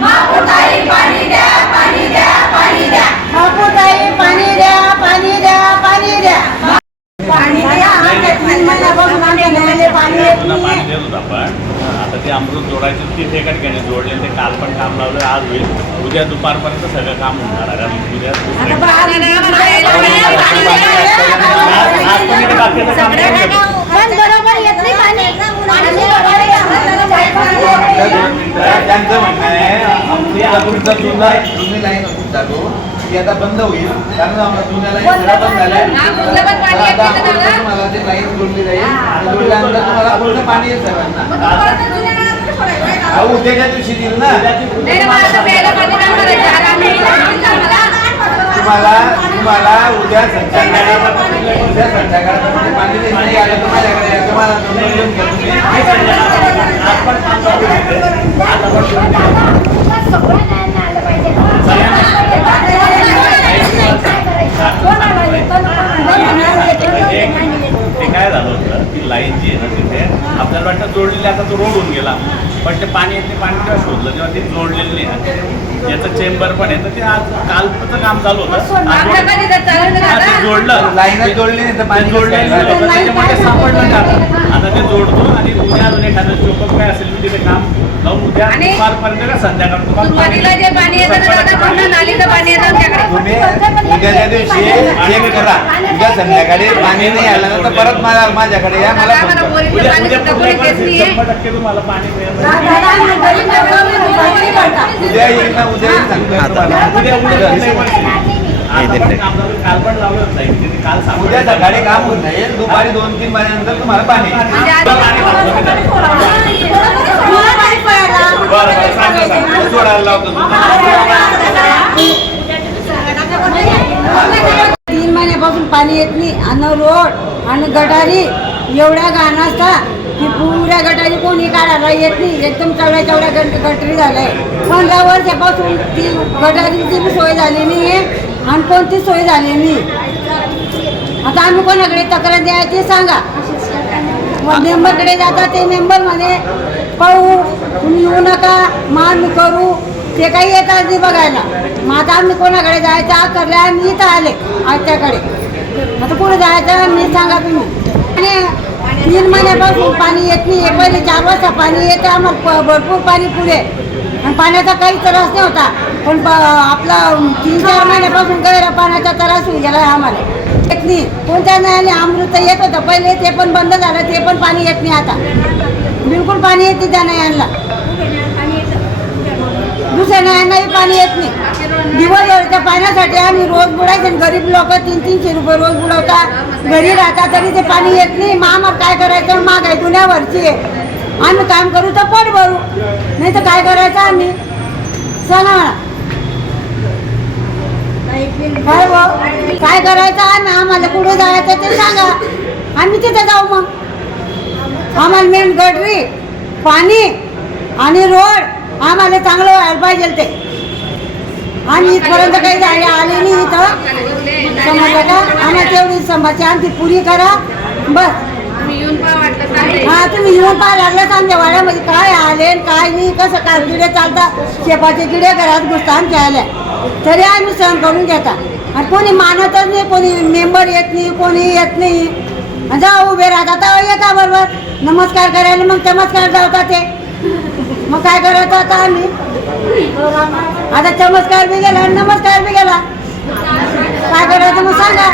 महापुताई पाणी द्या, पाणी द्या, पाणी द्या. महापुताई पाणी द्या, पाणी द्या, पाणी द्या. पाणी द्या. तीन महिन्यापासून आमच्या नळाला पाणी येत पुन्हा नाही. पाणी देत होतो आपण. आता ते अमृत जोडायचे ते एका ठिकाणी जोडले. ते काल पण काम लावलं, आज होईल. उद्या दुपारपर्यंत सगळं काम होणार आहे. आणि उद्या आता बाहेर आज पण इथे बाकीचं काम करून घेतो. पण बरोबर येत नाही पाणी. त्यांचं म्हणणं आहे आमची जुनी लाईन जातो ती आता बंद होईल कारण आम्हाला जुन्या लाईन सगळ्या बंद झाल्या. तुम्हाला ते लाईन जोडली जाईल आणि जोडल्यानंतर तुम्हाला पूर्ण पाणी येईल सगळ्यांना. अहो उद्याच्या दिवशी देईल ना तुम्हाला उद्या संध्याकाळी पाणी नाही आलं तुम्हाला तुम्हाला नोंदवून घ्या तुम्ही. ते काय झालं होतं की लाईन जी आहे ना तिथे आपल्याला वाटतं जोडलेली, आता तो रोड होऊन गेला. पण ते पाणी येते, पाणी तेव्हा शोधलं तेव्हा ते जोडलेलं नाही आहे. याचं चेंबर पण आहे तर ते आज कालचं काम चालू होतं. ते जोडलं, लाईन जोडली नाही तर पाणी जोडलेलं होतं त्याच्यामुळे सापडलं नाही. आता ते जोडतो आणि उद्या अजून एखादं चोपट काय असेल तिथे काम लावून उद्या दुपारपर्यंत का संध्याकाळ सुरुवातीला जे पाणी येतं ना पुन्हा नालीचं पाणी येतं आमच्याकडे. तुम्ही उद्याच्या दिवशी चेक करा. उद्या संध्याकाळी पाणी नाही आलं ना तर परत मला माझ्याकडे या. मला फोन करा. उद्या पुढल्या परिस्थितीत 100% तुम्हाला पाणी मिळेल. उद्या येईल ना उद्या येईल सांगतो तुम्हाला. काल पण लावलं नाही तिथे. काल सांगू उद्या सकाळी काम होत नाही दुपारी 2-3 वाजेनंतर तुम्हाला पाणी जोडायला लावतो. 3 महिन्यापासून पाणी येत नाही. आणि रोड आणि गटारी एवढ्या घाण असतात की पुऱ्या गटारी कोणी काढायला येत नाही. एकदम चवड्या गटारी झालंय. 15 वर्षापासून ती गटारीची बी सोय झाली नाही आणि कोणती सोय झाली नाही. आता आम्ही कोणाकडे तक्रार द्यायची सांगा. मग मेंबरकडे जातात ते मेंबर म्हणे पाहू तुम्ही येऊ नका मान करू. ते काही येतात नाही बघायला. मग आता आम्ही कोणाकडे जायचं करले. आम्ही इथं आले आजच्याकडे. आता कुठे जायचं मी सांगा तुम्ही. आणि 3 महिन्यापासून पाणी येत नाही. पहिले 4 वाजता पाणी येतं आम्हाला भरपूर पाणी पुढे आणि पाण्याचा काही त्रास नाही होता. पण आपला 3-4 महिन्यापासून गैर पाण्याचा त्रास होऊन गेला आम्हाला. येत नाही. कोणत्या नळाने अमृत येत होतं पहिले ते पण बंद झालं. ते पण पाणी येत नाही आता. बिलकुल पाणी येत नाही त्या नळांना. दुसऱ्या नळांनाही पाणी येत नाही. दिवसभरच्या पाण्यासाठी आम्ही रोज बुडायचे. गरीब लोक 300-300 रुपये रोज बुडवता. घरी राहतात तरी ते पाणी येत नाही. मग आम्हाला काय करायचं. महागाई दुनियावरची आहे. आम्ही काम करू तर पोट भरू नाही तर काय करायचं आम्ही सांगा मला. काय भाऊ काय करायचं आम्ही. आम्हाला कुठे जायचं ते सांगा. आम्ही तिथे जाऊ. मग आम्हाला मेन गटरी पाणी आणि रोड आम्हाला चांगलं व्हायला पाहिजे ते. आम्ही इथपर्यंत काही झाले आले नाही इथं समजलं का. आम्हाला तेवढी समस्या आमची पुरी करा बस. हा तुम्ही येऊन पाहायला लागलं आमच्या वाड्यामध्ये काय आले काय नाही कसं काय किडे चालतात. शेपाचे किडे घरात घुसतात आमच्या आल्या तरी आम्ही सहन करून घेता. आणि कोणी मानतच नाही. कोणी मेंबर येत नाही. कोणी येत नाही. जा उभे राहतात येता बरोबर नमस्कार करायला. मग चमत्कार जावतात ते. मग काय करायचं आता आम्ही. आता चमत्कार बी गेला नमस्कार बी गेला काय करायचं मग सांगा.